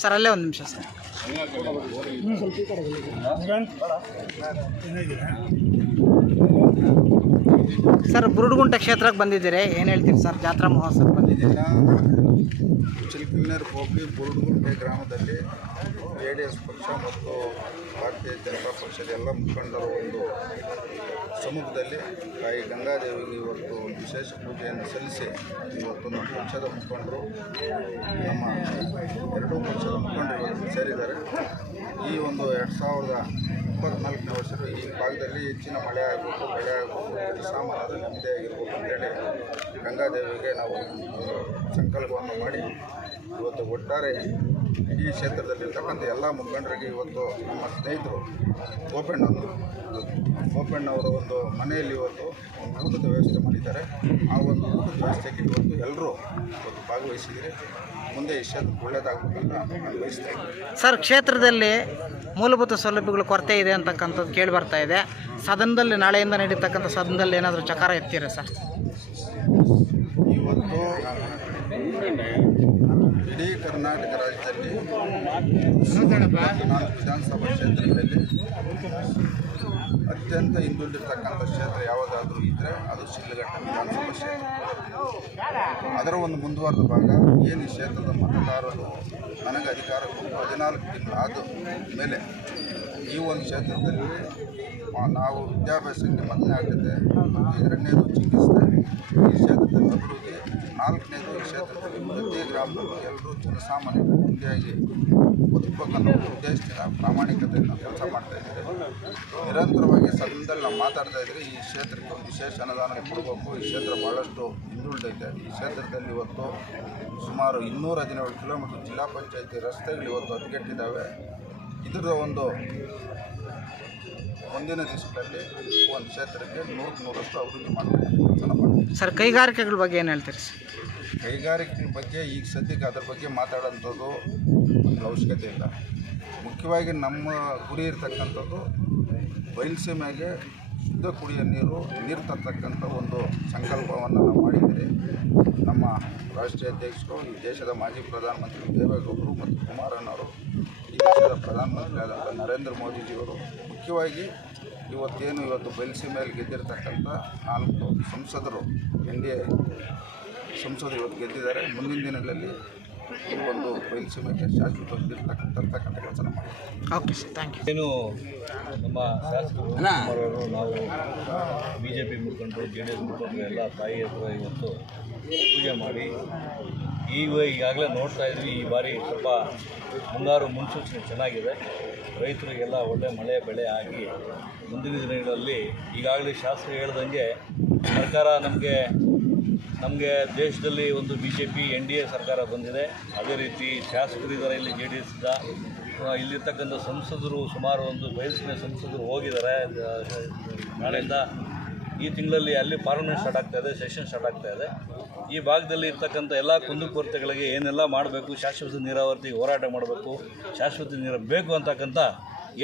Sir ಅಲ್ಲೇ ಒಂದು ನಿಮಿಷ ಸರ್. ಸರ್, ಬುರುಡುಗುಂಟ ಕ್ಷೇತ್ರಕ್ಕೆ ಬಂದಿದ್ದೀರಿ. ಏನು ಹೇಳ್ತೀರಿ ಸರ್? ಜಾತ್ರಾ ಮಹೋತ್ಸವ ಬಂದಿದ್ದೀರಿ. ಚಿಲ್ಕಿಲ್ನರ್ ಹೋಗಿ ಬುರುಡುಗುಂಟೆ ಗ್ರಾಮದಲ್ಲಿ ಜೆ ಡಿ ಎಸ್ ಪಕ್ಷ ಮತ್ತು ಭಾರತೀಯ ಜನತಾ ಪಕ್ಷದ ಎಲ್ಲ ಮುಖಂಡರ ಒಂದು ಸಮ್ಮುಖದಲ್ಲಿ ತಾಯಿ ಗಂಗಾದೇವಿಗೆ ಇವತ್ತು ವಿಶೇಷ ಪೂಜೆಯನ್ನು ಸಲ್ಲಿಸಿ ಇವತ್ತು ನಮ್ಮ ಪಕ್ಷದ ಮುಖಂಡರು, ನಮ್ಮ ಎರಡೂ ಪಕ್ಷದ ಮುಖಂಡರು ಸೇರಿದ್ದಾರೆ. ಈ ಒಂದು ಎರಡು ಸಾವಿರದ ಇಪ್ಪತ್ನಾಲ್ಕನೇ ವರ್ಷದ ಈ ಭಾಗದಲ್ಲಿ ಹೆಚ್ಚಿನ ಮಳೆ ಆಗಬೇಕು ಬೆಳೆ ಆಗಬೇಕು ಸಾಮಾನ್ಯದ ನೆಮ್ಮದಿ ಆಗಿರ್ಬೋದು ಅಂತೇಳಿ ಗಂಗಾದೇವಿಗೆ ನಾವು ಸಂಕಲ್ಪವನ್ನು ಮಾಡಿ, ಇವತ್ತು ಒಟ್ಟಾರೆ ಇಡೀ ಕ್ಷೇತ್ರದಲ್ಲಿರ್ತಕ್ಕಂಥ ಎಲ್ಲ ಮುಖಂಡರಿಗೆ ಇವತ್ತು ನಮ್ಮ ಸ್ನೇಹಿತರು ಗೋಪಣ್ಣವರು ಗೋಪಣ್ಣವರ ಒಂದು ಮನೆಯಲ್ಲಿ ಇವತ್ತು ಒಂದು ಊಟದ ವ್ಯವಸ್ಥೆ ಮಾಡಿದ್ದಾರೆ. ಆ ಒಂದು ಊಟದ ವ್ಯವಸ್ಥೆಗೆ ಇವತ್ತು ಎಲ್ಲರೂ ಇವತ್ತು ಭಾಗವಹಿಸಿದರೆ ಮುಂದೆ ಈ ಕ್ಷೇತ್ರ ಒಳ್ಳೆಯದಾಗಬೇಕಂತ ನಾನು ಬಯಸ್ತಾ ಇದ್ದೀನಿ. ಸರ್ ಕ್ಷೇತ್ರದಲ್ಲಿ ಮೂಲಭೂತ ಸೌಲಭ್ಯಗಳು ಕೊರತೆ ಇದೆ ಅಂತಕ್ಕಂಥದ್ದು ಕೇಳಿ ಬರ್ತಾ ಇದೆ. ಸದನದಲ್ಲಿ ನಾಳೆಯಿಂದ ನಡೀತಕ್ಕಂಥ ಸದನದಲ್ಲಿ ಏನಾದರೂ ಚಕಾರ ಎತ್ತೀರಾ ಸರ್? ಇವತ್ತು ಇಡೀ ಕರ್ನಾಟಕ ರಾಜ್ಯದಲ್ಲಿ ನಾಲ್ಕು ವಿಧಾನಸಭಾ ಕ್ಷೇತ್ರಗಳಲ್ಲಿ ಅತ್ಯಂತ ಹಿಂದುಳಿದಿರ್ತಕ್ಕಂಥ ಕ್ಷೇತ್ರ ಯಾವುದಾದ್ರೂ ಇದ್ದರೆ ಅದು ಶಿಲ್ಲಘಟ್ಟ ವಿಧಾನಸಭಾ ಕ್ಷೇತ್ರ. ಅದರ ಒಂದು ಮುಂದುವರೆದ ಭಾಗ ಏನು ಈ ಕ್ಷೇತ್ರದ ಮತದಾರರು ನನಗೆ ಅಧಿಕಾರ ಕೊಟ್ಟು ಹದಿನಾಲ್ಕು ದಿನ ಆದ ಮೇಲೆ ಈ ಒಂದು ಕ್ಷೇತ್ರದಲ್ಲಿ ನಾವು ವಿದ್ಯಾಭ್ಯಾಸಕ್ಕೆ ಮೊದಲನೇ ಆಗುತ್ತೆ ಮತ್ತು ಎರಡನೇದು ಚಿಕಿತ್ಸೆ ಈ ಕ್ಷೇತ್ರದಲ್ಲಿ ಅಭಿವೃದ್ಧಿ ನಾಲ್ಕನೇದು ಕ್ಷೇತ್ರದಲ್ಲಿ ಪ್ರತಿ ಗ್ರಾಮದಲ್ಲೂ ಎಲ್ಲರೂ ಜನಸಾಮಾನ್ಯರು ಒಂದಾಗಿ ಬದುಕಬೇಕನ್ನೋ ಉದ್ದೇಶದಿಂದ ಪ್ರಾಮಾಣಿಕತೆಯನ್ನು ಕೆಲಸ ಮಾಡ್ತಾ ಇದ್ದೀವಿ. ನಿರಂತರವಾಗಿ ಸದನದಲ್ಲಿ ನಾವು ಮಾತಾಡ್ತಾ ಇದ್ದರೆ, ಈ ಕ್ಷೇತ್ರಕ್ಕೆ ಒಂದು ವಿಶೇಷ ಅನುದಾನ ಕೊಡಬೇಕು. ಈ ಕ್ಷೇತ್ರ ಭಾಳಷ್ಟು ಹಿಂದುಳಿದೈತೆ ಈ ಕ್ಷೇತ್ರದಲ್ಲಿ ಇವತ್ತು ಸುಮಾರು ಇನ್ನೂರ ಹದಿನೇಳು ಕಿಲೋಮೀಟರ್ ಜಿಲ್ಲಾ ಪಂಚಾಯತಿ ರಸ್ತೆಗಳು ಇವತ್ತು ಹದಗೆಟ್ಟಿದ್ದಾವೆ. ಇದರ ಒಂದು ಮುಂದಿನ ದಿವಸಗಳಲ್ಲಿ ಒಂದು ಕ್ಷೇತ್ರಕ್ಕೆ ನೂರಕ್ಕೆ ನೂರಷ್ಟು ಅಭಿವೃದ್ಧಿ ಮಾಡಬೇಕು ಕೆಲಸ ಮಾಡ್ತೀವಿ ಸರ್ ಕೈಗಾರಿಕೆಗಳ ಬಗ್ಗೆ ಏನು ಹೇಳ್ತೀರಿ ಸರ್? ಕೈಗಾರಿಕೆ ಬಗ್ಗೆ ಈಗ ಸದ್ಯಕ್ಕೆ ಅದ್ರ ಬಗ್ಗೆ ಮಾತಾಡೋಂಥದ್ದು ಒಂದು ಅವಶ್ಯಕತೆ ಇಲ್ಲ. ಮುಖ್ಯವಾಗಿ ನಮ್ಮ ಗುರಿ ಇರತಕ್ಕಂಥದ್ದು ಬಯಲುಸೀಮೆಗೆ ಶುದ್ಧ ಕುಡಿಯೋ ನೀರು ನೀರು ತರ್ತಕ್ಕಂಥ ಒಂದು ಸಂಕಲ್ಪವನ್ನು ನಾವು ಮಾಡಿದ್ದೀರಿ. ನಮ್ಮ ರಾಷ್ಟ್ರೀಯ ಅಧ್ಯಕ್ಷರು ಈ ದೇಶದ ಮಾಜಿ ಪ್ರಧಾನಮಂತ್ರಿ ದೇವೇಗೌಡರು ಮತ್ತು ಕುಮಾರಣ್ಣವರು ದೇಶದ ಪ್ರಧಾನಮಂತ್ರಿ ಆದಂಥ ನರೇಂದ್ರ ಮೋದಿಜಿಯವರು ಮುಖ್ಯವಾಗಿ ಇವತ್ತೇನು ಇವತ್ತು ಬಯಲುಸೀಮೆಯಲ್ಲಿ ಗೆದ್ದಿರ್ತಕ್ಕಂಥ ನಾಲ್ಕು ಸಂಸದರು ಎನ್ ಡಿ ಎ ಸಂಸದರು ಇವತ್ತು ಗೆದ್ದಿದ್ದಾರೆ. ಮುಂದಿನ ದಿನಗಳಲ್ಲಿ ಈ ಒಂದು ರೈಲ್ ಶಾಶ್ವತ ನೀರು ತರ್ತಕ್ಕಂಥ ಕೆಲಸ ಮಾಡ್ತೀವಿ ಓಕೆ ಸರ್ ಥ್ಯಾಂಕ್ ಯು ಏನು ನಮ್ಮ ಶಾಸಕರು ನಾವು ಬಿ ಜೆ ಪಿ ಮುಖಂಡರು ಜೆ ಡಿ ಎಸ್ ಮುಖಂಡರು ಎಲ್ಲ ತಾಯಿ ಹತ್ರ ಇವತ್ತು ಪೂಜೆ ಮಾಡಿ ಈಗ ಈಗಾಗಲೇ ನೋಡ್ತಾ ಇದ್ವಿ ಈ ಬಾರಿ ಸ್ವಲ್ಪ ಮುಂಗಾರು ಮುನ್ಸೂಚನೆ ಚೆನ್ನಾಗಿದೆ. ರೈತರಿಗೆಲ್ಲ ಒಳ್ಳೆ ಮಳೆ ಬೆಳೆ ಆಗಿ ಮುಂದಿನ ದಿನಗಳಲ್ಲಿ ಈಗಾಗಲೇ ಶಾಸ್ತ್ರ ಹೇಳ್ದಂಗೆ ಸರ್ಕಾರ ನಮಗೆ ನಮಗೆ ದೇಶದಲ್ಲಿ ಒಂದು B J P N D A ಸರ್ಕಾರ ಬಂದಿದೆ. ಅದೇ ರೀತಿ ಶಾಸಕರಿದ್ದಾರೆ ಇಲ್ಲಿ ಜೆ ಡಿ ಎಸ್ದ ಇಲ್ಲಿರ್ತಕ್ಕಂಥ ಸಂಸದರು ಸುಮಾರು ಒಂದು ವಯಸ್ಸಿನ ಸಂಸದರು ಹೋಗಿದ್ದಾರೆ. ನಾಳೆಯಿಂದ ಈ ತಿಂಗಳಲ್ಲಿ ಅಲ್ಲಿ ಪಾರ್ಲಿಮೆಂಟ್ ಸ್ಟಾರ್ಟ್ ಆಗ್ತಾ ಇದೆ, ಸೆಷನ್ ಸ್ಟಾರ್ಟ್ ಆಗ್ತಾ ಇದೆ. ಈ ಭಾಗದಲ್ಲಿ ಇರ್ತಕ್ಕಂಥ ಎಲ್ಲ ಕುಂದುಕೊರತೆಗಳಿಗೆ ಏನೆಲ್ಲ ಮಾಡಬೇಕು, ಶಾಶ್ವತ ನೀರಾವರಿ ಹೋರಾಟ ಮಾಡಬೇಕು, ಶಾಶ್ವತ ನೀರು ಬೇಕು ಅಂತಕ್ಕಂಥ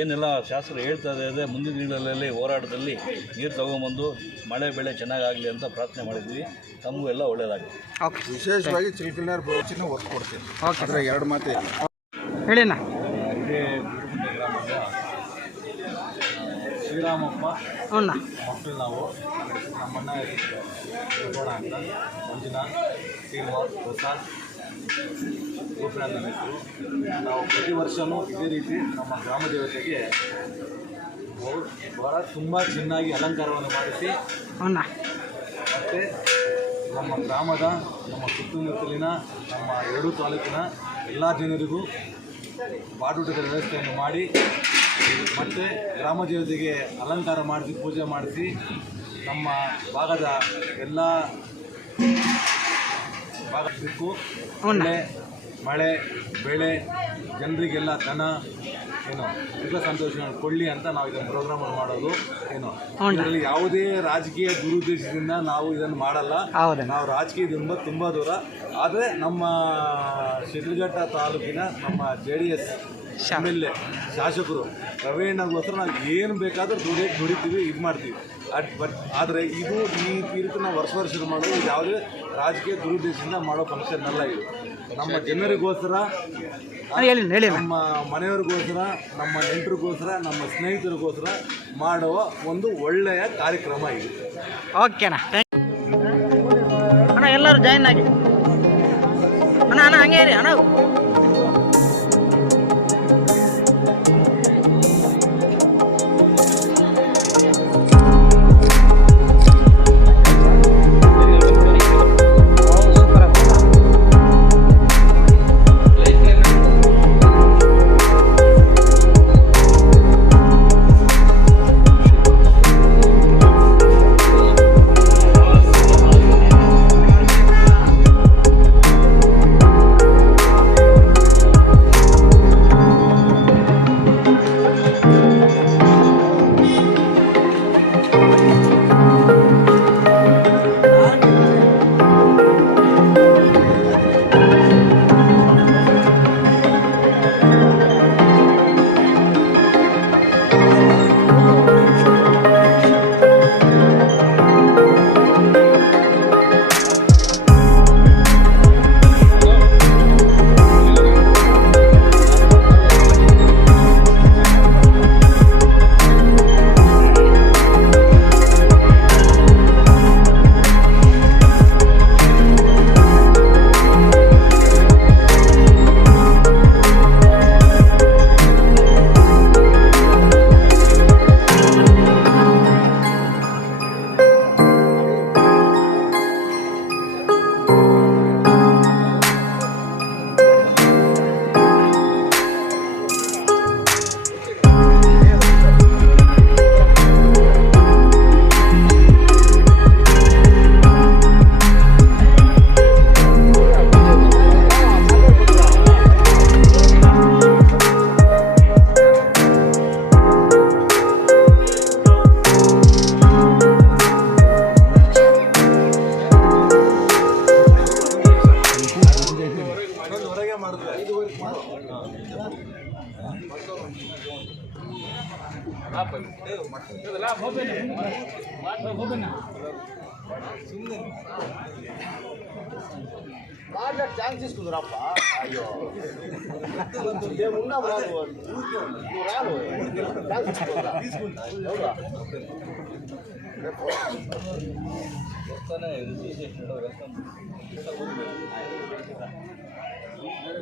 ಏನೆಲ್ಲ ಶಾಸ್ತ್ರ ಹೇಳ್ತಾ ಇದೆ ಮುಂದಿನ ದಿನಗಳಲ್ಲಿ ಹೋರಾಟದಲ್ಲಿ ನೀರು ತೊಗೊಂಬಂದು ಮಳೆ ಬೆಳೆ ಚೆನ್ನಾಗಾಗಲಿ ಅಂತ ಪ್ರಾರ್ಥನೆ ಮಾಡಿದ್ವಿ. ತಮಗೂ ಎಲ್ಲ ಒಳ್ಳೆಯದಾಗಲಿ ಓಕೆ ವಿಶೇಷವಾಗಿ ಚಿಲ್ಕಿನಾರ್ ಬೋಚಿನ ಒತ್ತು ಕೊಡ್ತೀನಿ. ಎರಡು ಮಾತೇ ಹೇಳಿ ಹೇಳಿನ? ಇದೇ ಗುರುಗುಂಟೆ ಗ್ರಾಮದ ಶ್ರೀರಾಮಪ್ಪ ಮಕ್ಕಳು ನಾವು ನಮ್ಮನ್ನ ತಿಳ್ಕೋಣ ಅಂತ ಮಂಜುನಾಥ್ ಶ್ರೀನಿವಾಸ್ ಪ್ರಸಾದ್. ನಾವು ಪ್ರತಿ ವರ್ಷವೂ ಇದೇ ರೀತಿ ನಮ್ಮ ಗ್ರಾಮ ದೇವತೆಗೆ ಬಹಳ ತುಂಬ ಚೆನ್ನಾಗಿ ಅಲಂಕಾರವನ್ನು ಮಾಡಿಸಿ ಮತ್ತು ನಮ್ಮ ಗ್ರಾಮದ ನಮ್ಮ ಸುತ್ತಮುತ್ತಲಿನ ನಮ್ಮ ಎರಡೂ ತಾಲೂಕಿನ ಎಲ್ಲ ಜನರಿಗೂ ಬಾಡೂಟದ ವ್ಯವಸ್ಥೆಯನ್ನು ಮಾಡಿ ಮತ್ತು ಗ್ರಾಮ ದೇವತೆಗೆ ಅಲಂಕಾರ ಮಾಡಿಸಿ ಪೂಜೆ ಮಾಡಿಸಿ ನಮ್ಮ ಭಾಗದ ಎಲ್ಲ ಭಾಗ ಒಳ್ಳೆ ಮಳೆ ಬೆಳೆ ಜನರಿಗೆಲ್ಲ ಧನ ಏನು ಎಲ್ಲ ಸಂತೋಷಗಳನ್ನು ಕೊಡಲಿ ಅಂತ ನಾವು ಇದನ್ನು ಪ್ರೋಗ್ರಾಮ್ ಮಾಡೋದು ಏನು? ಇದರಲ್ಲಿ ಯಾವುದೇ ರಾಜಕೀಯ ದುರುದ್ದೇಶದಿಂದ ನಾವು ಇದನ್ನು ಮಾಡಲ್ಲ. ನಾವು ರಾಜಕೀಯದಿಂದ ತುಂಬ ದೂರ. ಆದರೆ ನಮ್ಮ ಶಿಡ್ಲಘಟ್ಟ ತಾಲೂಕಿನ ನಮ್ಮ J D S M L A ಶಾಸಕರು ಪ್ರವೀಣಗೋಸ್ಕರ ನಾವು ಏನು ಬೇಕಾದರೂ ದುಡಿ ದುಡಿತೀವಿ ಇದು ಮಾಡ್ತೀವಿ. ಅಟ್ ಬಟ್ ಆದರೆ ಇದು ಈ ತೀರ್ಪು ನಾವು ವರ್ಷ ವರ್ಷ ಮಾಡೋದು ಯಾವುದೇ ರಾಜಕೀಯ ದುರುದ್ದೇಶದಿಂದ ಮಾಡೋ ಫಂಕ್ಷನ್ ಅಲ್ಲ ಇದು. ನಮ್ಮ ಜನರಿಗೋಸ್ಕರ ಹಾಂ ಹೇಳಿ ಹೇಳಿ ನಮ್ಮ ಮನೆಯವ್ರಿಗೋಸ್ಕರ ನಮ್ಮ ನೆಂಟರಿಗೋಸ್ಕರ ನಮ್ಮ ಸ್ನೇಹಿತರಿಗೋಸ್ಕರ ಮಾಡುವ ಒಂದು ಒಳ್ಳೆಯ ಕಾರ್ಯಕ್ರಮ ಇದು. ಓಕೆನಾ ಅಣ್ಣ ಎಲ್ಲರೂ ಜಾಯಿನ್ ಆಗಿ. ಅಣ್ಣ ಅಣ್ಣ ಹಂಗೆ ಅಣ್ಣ. ಹೊರಗೆ ಮಾಡಿದ್ರೆ. ಐದುವರೆ ಸುಮ್ಮನೆ ಮಾಡ್ಲಿಕ್ಕೆ ಚಾನ್ಸ್ ಇಸ್ಕೊಂಡ್ರಪ್ಪ ಅಯ್ಯೋ. ಉಂಡ ರಾಲು ಚಾನ್ಸ್